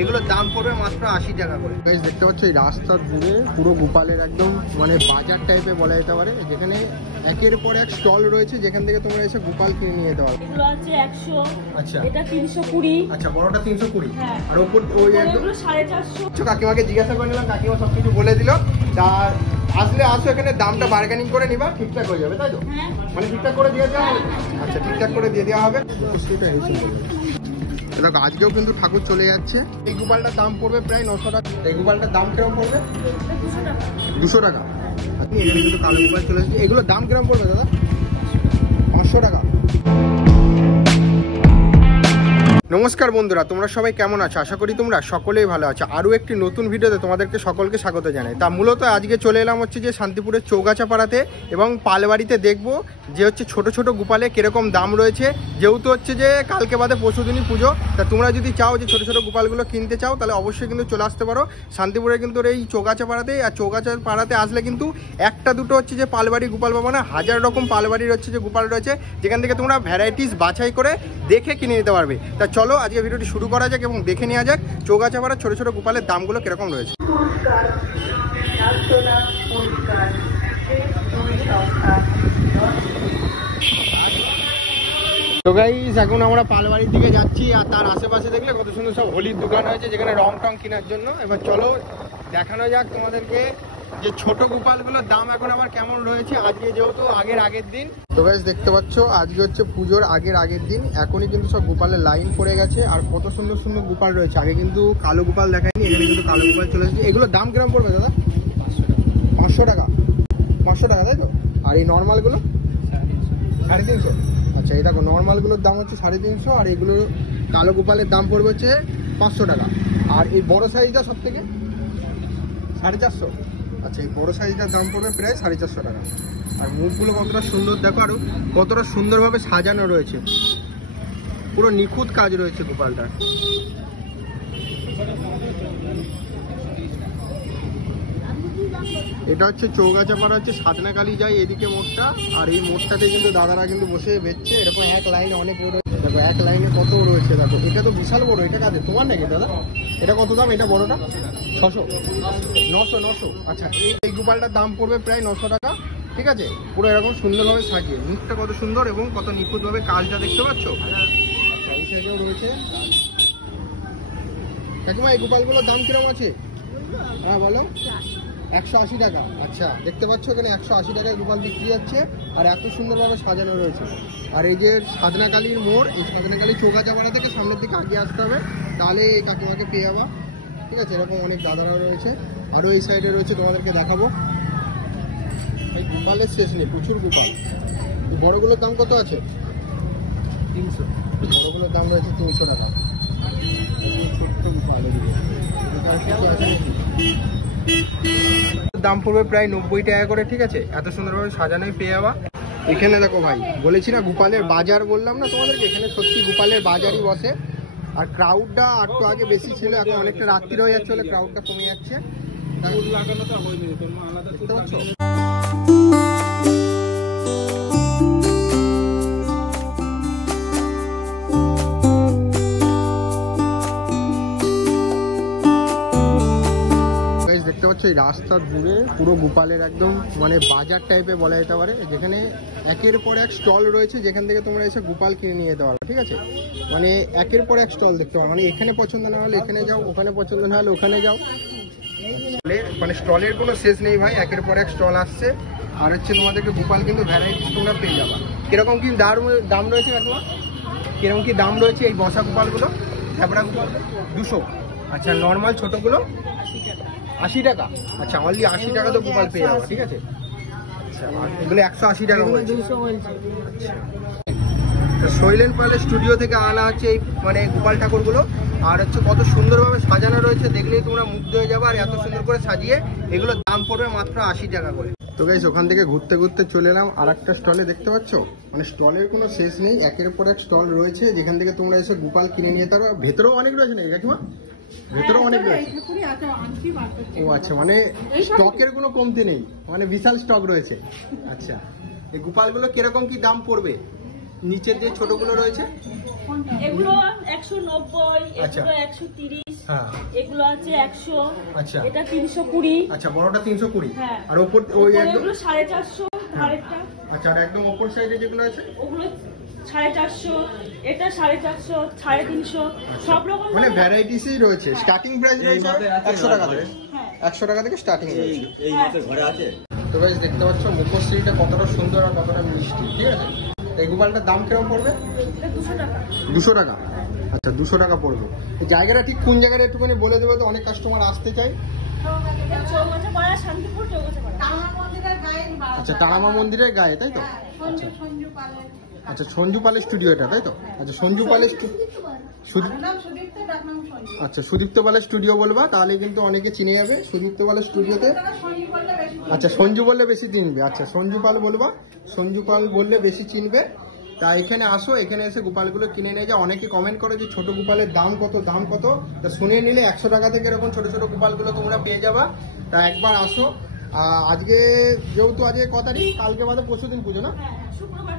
এগুলোর দাম পড়বে মাত্র 80 টাকা করে। গাইস দেখতে পাচ্ছ এই রাস্তার দূরে পুরো গোপালের একদম মানে বাজার টাইপের বলা যেতে পারে, যেখানে একের পর এক স্টল রয়েছে যেখান থেকে তোমরা এসে গোপাল কিনে নিয়ে যেতে পারো। এগুলো আছে 100, আচ্ছা এটা 320। আচ্ছা বড়টা 320 হ্যাঁ। আর ওপর ওই একদম 450। কাকিমাকে জিজ্ঞাসা করে নিলাম, কাকিমা সবকিছু বলে দিল। তা আসলে আসো এখানে দামটা বার্গেনিং করে নিবা, ঠিকঠাক হয়ে যাবে তাই তো? হ্যাঁ মানে ঠিকঠাক করে দিয়ে দেওয়া হবে। আচ্ছা ঠিকঠাক করে দিয়ে দেওয়া হবে। দেখো আজকেও কিন্তু ঠাকুর চলে যাচ্ছে। এই গোপালটার দাম পড়বে প্রায় 900 টাকা। এই গোপালটার দাম কিরকম পড়বে? 200 টাকা। এখানে কিন্তু কালো গোপাল চলে এসেছে। এগুলোর দাম কিরকম পড়বে দাদা? 500 টাকা। নমস্কার বন্ধুরা, তোমরা সবাই কেমন আছো? আশা করি তোমরা সকলেই ভালো আছো। আরও একটি নতুন ভিডিওতে তোমাদেরকে সকলকে স্বাগত জানাই। তা মূলত আজকে চলে এলাম হচ্ছে যে শান্তিপুরের চৌগাছা পাড়াতে এবং পালবাড়িতে দেখবো যে হচ্ছে ছোট ছোট গোপালে কিরকম দাম রয়েছে। যেহেতু হচ্ছে যে কালকে বাদে পরশুদিনই পুজো, তা তোমরা যদি চাও যে ছোট ছোট গোপালগুলো কিনতে চাও তাহলে অবশ্যই কিন্তু চলে আসতে পারো শান্তিপুরে কিন্তু এই চৌগাছা পাড়াতে। আর চৌগাছা পাড়াতে আসলে কিন্তু একটা দুটো হচ্ছে যে পালবাড়ি গোপাল পাবো না, হাজার রকম পালবাড়ির হচ্ছে যে গোপাল রয়েছে, যেখান থেকে তোমরা ভ্যারাইটিস বাছাই করে দেখে কিনে নিতে পারবে। তা চলো আজকে ভিডিওটি শুরু করা যাক এবং দেখে নেওয়া যাক চৌগাছা পাড়ার ছোট ছোট গোপালের দামগুলো কিরকম রয়েছে। তো গাইস এখন আমরা পালবাড়ির দিকে যাচ্ছি, আর তার আশেপাশে দেখলে কত সুন্দর সব হোলির দোকান হয়েছে যেখানে রং টং কেনার জন্য। এবার চলো দেখানো যাক তোমাদেরকে যে ছোট গোপালগুলোর দাম এখন আবার কেমন রয়েছে আজকে, যেহেতু আগের দিন। তো গাইস দেখতে পাচ্ছ আজকে হচ্ছে পুজোর আগের দিন, এখনই কিন্তু সব গোপালের লাইন পড়ে গেছে। আর কত সুন্দর সুন্দর গোপাল রয়েছে। আগে কিন্তু কালো গোপাল দেখায়নি, এখানে কিন্তু কালো গোপাল চলে এসেছে। এগুলোর দাম কিরকম পড়বে দাদা? 500 টাকা। 500 টাকা তাই তো? আর এই নর্মালগুলো 350। আচ্ছা এই দেখো নর্মালগুলোর দাম হচ্ছে 350, আর এগুলো কালো গোপালের দাম পড়বে হচ্ছে 500 টাকা। আর এই বড় সাইজটা সব থেকে 450। আচ্ছা এই বড় সাইজটার দাম পড়বে প্রায় 450 টাকা। আর মুখগুলো কতটা সুন্দর দেখো, আরো কতটা সুন্দরভাবে সাজানো রয়েছে, পুরো নিখুঁত কাজ রয়েছে গোপালটার। এটা হচ্ছে চৌগাছা পাড়া হচ্ছে সাধনাকালী যায় এদিকে মোড়টা, আর এই মোড়টাতে কিন্তু দাদারা কিন্তু বসে বেচছে। এরকম এক লাইনে অনেক রয়েছে, দেখো এক লাইনে কত রয়েছে দেখো। এটা তো বিশাল বড়, এটা কাদের তোমার নাকি দাদা? এটা কত দাম? এটা বড়টা 600, 900। আচ্ছা এই গোপালটার দাম পড়বে প্রায় 900 টাকা। ঠিক আছে, পুরো এরকম সুন্দরভাবে সাজিয়ে, মুখটা কত সুন্দর এবং কত নিখুঁতভাবে কাজটা দেখতে পাচ্ছ। আচ্ছা এই সাইডেও রয়েছে। কাকিমা এই গোপালগুলোর দাম কিরকম আছে? হ্যাঁ বলো। 180 টাকা। আচ্ছা দেখতে পাচ্ছ এখানে 180 টাকায় গোপাল বিক্রি যাচ্ছে, আর এত সুন্দরভাবে সাজানো রয়েছে। আর এই যে সাধনাকালীর মোড়, এই সাধনাকালী চৌগাছা পাড়া থেকে সামনের দিকে আগে আসতে হবে, তাহলে এই কাকিমাকে পেয়ে যাবা। ঠিক আছে, এরকম অনেক দাদারাও রয়েছে। আরও এই সাইডে রয়েছে, তোমাদেরকে দেখাবো। এই গোপালের শেষ নেই, প্রচুর গোপাল। এই বড়গুলোর দাম কত আছে? 300। বড়গুলোর দাম রয়েছে 300 টাকা। ছোট্ট গোপাল দাম পড়বে প্রায় 90 টাকা করে। ঠিক আছে, এত সুন্দরভাবে সাজানোই পেয়ে যাওয়া। এখানে দেখো ভাই, বলেছি না গোপালের বাজার, বললাম না তোমাদেরকে, এখানে সত্যি গোপালের বাজারই বসে। আর ক্রাউডটা একটু আগে বেশি ছিল, এখন অনেকটা রাত্রির হয়ে যাচ্ছে বলে ক্রাউডটা কমে যাচ্ছে। দেখতে পাচ্ছ? দেখতে পাচ্ছ এই রাস্তার দূরে পুরো গোপালের একদম মানে বাজার টাইপের বলা যেতে পারে, যেখানে একের পর এক স্টল রয়েছে যেখান থেকে তোমরা এসে গোপাল কিনে নিয়ে যেতে পারো। ঠিক আছে, মানে একের পর এক স্টল দেখতে পারো, মানে এখানে পছন্দ না হলে এখানে যাও, ওখানে পছন্দ না হলে ওখানে যাও। মানে স্টলের কোনো শেষ নেই ভাই, একের পর এক স্টল আসছে। আর হচ্ছে তোমাদেরকে গোপাল কিন্তু ভ্যারাইটিস তোমরা পেয়ে যাবা। কিরকম কি দাম রয়েছে কাকিমা? কিরকম কি দাম রয়েছে এই বসা গোপালগুলো? ঝাপড়া গোপাল 200। আচ্ছা নর্মাল ছোটগুলো 80 টাকা। আচ্ছা অনলি 80 টাকা তো গোপাল পেয়ে যাবো। ঠিক আছে, আচ্ছা এগুলো 180 টাকা বলছে। শৈলেন পালের স্টুডিও থেকে আনা হচ্ছে এই মানে গোপাল ঠাকুরগুলো। আর হচ্ছে কত সুন্দরভাবে সাজানো রয়েছে, দেখলেই তোমরা মুগ্ধ হয়ে যাবে। আর এত সুন্দর করে সাজিয়ে এগুলোর দাম পড়বে মাত্র 80 টাকা করে। তো গাইস ওখান থেকে ঘুরতে ঘুরতে চলে এলাম আর একটা স্টলে। দেখতে পাচ্ছ মানে স্টলের কোনো শেষ নেই, একের পর এক স্টল রয়েছে যেখান থেকে তোমরা এসে গোপাল কিনে নিয়ে যেতে পারো। ভেতরেও অনেক রয়েছে না কাকিমা? ভেতরেও অনেক রয়েছে। ও আচ্ছা, মানে স্টকের কোনো কমতি নেই, মানে বিশাল স্টক রয়েছে। আচ্ছা এই গোপালগুলো কিরকম কি দাম পড়বে? নিচের যে ছোটগুলো রয়েছে এগুলো 190, আচ্ছা এগুলো 130। হ্যাঁ এগুলো আছে 100। আচ্ছা এটা 320। আচ্ছা বড়টা 320। হ্যাঁ। আর ওপর ওই ওপরে একদম এগুলো 450 ধারেরটা। আচ্ছা আর একদম ওপর সাইডে যেগুলো আছে ওগুলো 450, এটা 450, 350, সব রকম মানে দামের। ভ্যারাইটিসই রয়েছে। স্টার্টিং প্রাইস রয়েছে 100 টাকা থেকে। হ্যাঁ 100 টাকা থেকে স্টার্টিং রয়েছে। এই মাপের ঘরে আছে। তো গাইস দেখতে পাচ্ছ মুখশ্রীটা কতটা সুন্দর আর কতটা মিষ্টি, ঠিক আছে? এই গোপালটার দাম কিরকম পড়বে? এটা 200 টাকা। 200 টাকা। আচ্ছা 200 টাকা পড়বে। এই জায়গাটা ঠিক কোন জায়গাটা একটুখানি বলে দেবো, তো অনেক কাস্টমার আসতে চাই। এটা চৌগাছা পাড়া, শান্তিপুর চৌগাছা পাড়া। আচ্ছা তারামা মন্দিরের গায়ে, তাই তো? আচ্ছা আচ্ছা সঞ্জু পালের স্টুডিও এটা, তাই তো? আচ্ছা সঞ্জু পালের আচ্ছা সুদীপ্ত পালের স্টুডিও বলবা, তাহলে কিন্তু অনেকে চিনে যাবে সুদীপ্ত পালের স্টুডিওতে। আচ্ছা সঞ্জু বললে বেশি চিনবে। আচ্ছা সঞ্জু পাল বলবা, সঞ্জু পাল বললে বেশি চিনবে। তা এখানে আসো, এখানে এসে গোপালগুলো কিনে নিয়ে যাও। অনেকে কমেন্ট করে যে ছোট গোপালের দাম কত, দাম কত। তা শুনে নিলে 100 টাকা থেকে এরকম ছোট ছোট গোপালগুলো তোমরা পেয়ে যাবা। তা একবার আসো। আজকে যেহেতু আজকে ক তারিখ, কালকে বাদে পরশুদিন পুজো না? হ্যাঁ শুক্রবার।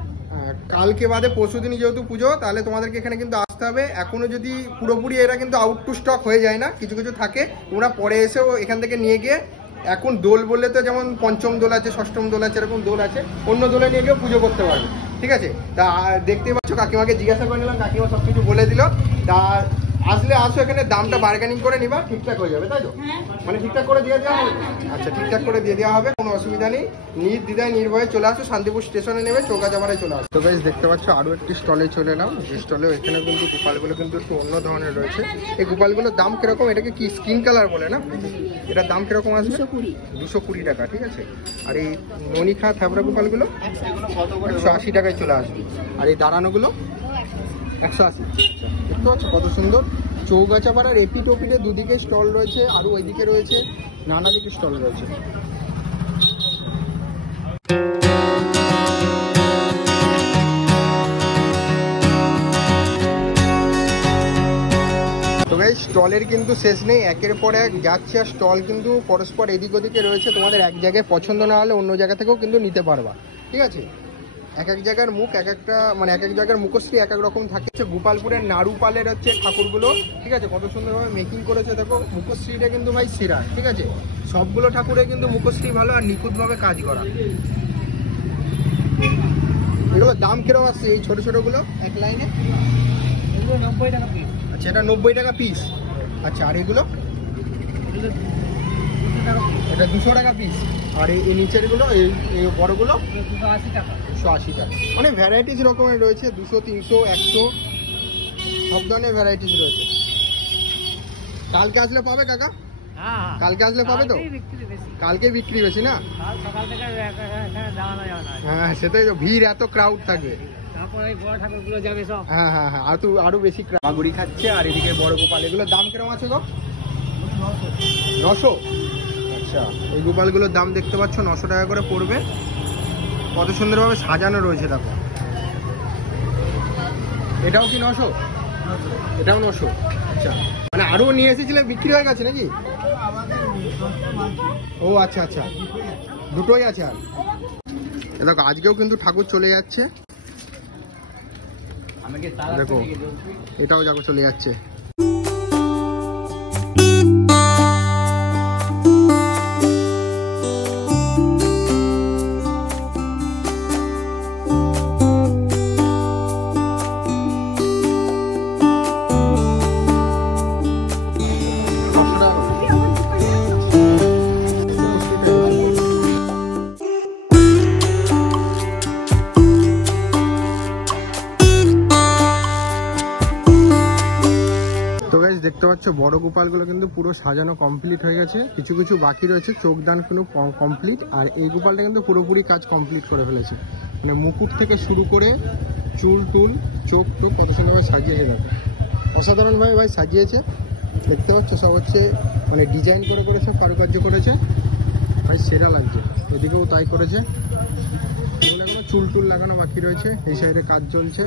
কালকে বাদে পরশুদিনই যেহেতু পুজো, তাহলে তোমাদেরকে এখানে কিন্তু আসতে হবে। এখনো যদি পুরোপুরি এরা কিন্তু আউট টু স্টক হয়ে যায় না, কিছু কিছু থাকে। তোমরা পরে এসেও এখান থেকে নিয়ে গিয়ে, এখন দোল বললে তো যেমন পঞ্চম দোল আছে, ষষ্ঠম দোল আছে, এরকম দোল আছে, অন্য দোলে নিয়ে গিয়েও পুজো করতে পারবে, ঠিক আছে? তা দেখতে পাচ্ছ কাকিমাকে জিজ্ঞাসা করে নিলাম, কাকিমা সব কিছু বলে দিল। তা আসলে আসো, এখানে দামটা বার্গেনিং করে নিবা, ঠিকঠাক হয়ে যাবে, তাই তো? হ্যাঁ মানে ঠিকঠাক করে দিয়ে দেওয়া হবে? আচ্ছা ঠিকঠাক করে দিয়ে দেওয়া হবে, কোনো অসুবিধা নেই। নির্দ্বিধায় নির্ভয়ে চলে আসো, শান্তিপুর স্টেশনে নেবে, চৌগাছাপাড়ায় চলে আসো। তো গাইস দেখতে পাচ্ছ আরও একটি স্টলে চলে এলাম। যে স্টলে এখানে কিন্তু গোপালগুলো কিন্তু একটু অন্য ধরনের রয়েছে। এই গোপালগুলোর দাম কিরকম? এটাকে কি স্কিন কালার বলে না? এটার দাম কিরকম আসবে? 220 টাকা, ঠিক আছে। আর এই ননিখা থাবড়া গোপালগুলো 180 টাকায় চলে আসবে। আর এই দাঁড়ানোগুলো 180। দেখতে পাচ্ছ কত সুন্দর। চৌগাছাপাড়ার এপিট ওপিটে দুদিকে স্টল রয়েছে, আরও ওইদিকে রয়েছে, নানা দিকে স্টল রয়েছে। তো গাইস স্টলের কিন্তু শেষ নেই, একের পর এক যাচ্ছে আর স্টল কিন্তু পরস্পর এদিক ওদিকে রয়েছে। তোমাদের এক জায়গায় পছন্দ না হলে অন্য জায়গা থেকেও কিন্তু নিতে পারবা, ঠিক আছে? এক এক জায়গার মুখ এক একটা, মানে এক এক জায়গার মুখশ্রী এক এক রকম থাকে। গোপালপুরের নাড়ুপালের হচ্ছে ঠাকুরগুলো, ঠিক আছে? কত সুন্দরভাবে মেকিং করেছে দেখো। মুখশ্রীটা কিন্তু ভাই সেরা, ঠিক আছে? সবগুলো ঠাকুরে কিন্তু মুখশ্রী ভালো আর নিখুঁতভাবে কাজ করা। এগুলো দাম কিরকম আসছে এই ছোট ছোটগুলো এক লাইনে? 90 টাকা পিস। আচ্ছা এটা 90 টাকা পিস। আচ্ছা আর এগুলো? এটা 200 টাকা পিস। আর এই নিচেরগুলো, এই বড়গুলো 280 টাকা। 180 টাকা। মানে ভ্যারাইটিস রকমের রয়েছে, 200, 300, 100 সব ধরনের ভ্যারাইটিস রয়েছে। কালকে আসলে পাবে কাকা? হ্যাঁ কালকে আসলে পাবে তো? বিক্রি বেশি। কালকে বিক্রি বেশি না? কাল সকাল থেকে এখানে দাঁড়ানো যাবে না। হ্যাঁ সেটাই তো, ভিড় এত ক্রাউড থাকবে। তারপরে এই বড় ঠাকুরগুলো যাবে সব। হ্যাঁ হ্যাঁ হ্যাঁ, আরো বেশি মাগুরি খাচ্ছে। আর এদিকে বড় গোপাল, এগুলোর দাম কিরকম আছে গো? 900। আচ্ছা এই গোপালগুলোর দাম দেখতে পাচ্ছ 900 টাকা করে পড়বে। কত সুন্দরভাবে সাজানো রয়েছে দেখো। এটাও কি 900? এটাও 900। আচ্ছা মানে আরো নিয়ে এসেছিলে, বিক্রি হয়ে গেছে নাকি? ও আচ্ছা আচ্ছা, দুটোই আছে। আর দেখো আজকেও কিন্তু ঠাকুর চলে যাচ্ছে, দেখো এটাও দেখো চলে যাচ্ছে। দেখতে পাচ্ছ বড় গোপালগুলো কিন্তু পুরো সাজানো কমপ্লিট হয়ে গেছে, কিছু কিছু বাকি রয়েছে। চোখদান কিন্তু কমপ্লিট, আর এই গোপালটা কিন্তু পুরোপুরি কাজ কমপ্লিট করে ফেলেছে। মানে মুকুট থেকে শুরু করে চুল টুল চোখ টোক কত সুন্দরভাবে সাজিয়েছে দেখো, অসাধারণভাবে ভাই সাজিয়েছে। দেখতে পাচ্ছ সব হচ্ছে মানে ডিজাইন করে করেছে, কারুকার্য করেছে ভাই, সেরা লাগছে। এদিকেও তাই করেছে। এগুলো এখনো চুল টুল লাগানো বাকি রয়েছে, এই সাইডে কাজ চলছে।